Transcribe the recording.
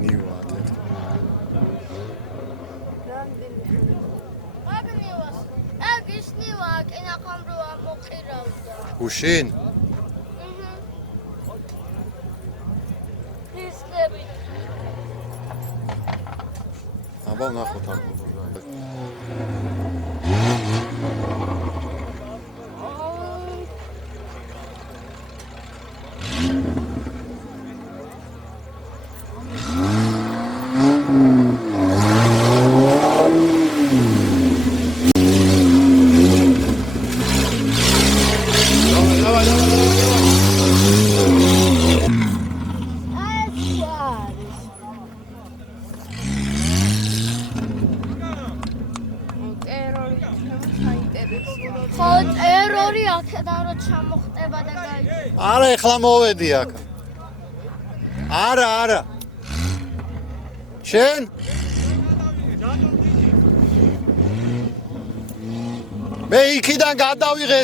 ნივა თეთრი. აგნივას. ეგ ის ნივა, კინახამ რო ამოყირავდა. გუშინ? ისლები. აბა ნახოთ აქ. ხო, ტერორი აქედან რო ჩამოხტება და გაიჭირება. არა, ეხლა მოვედი აქ. არა. შენ? მე იქიდან გადავიღე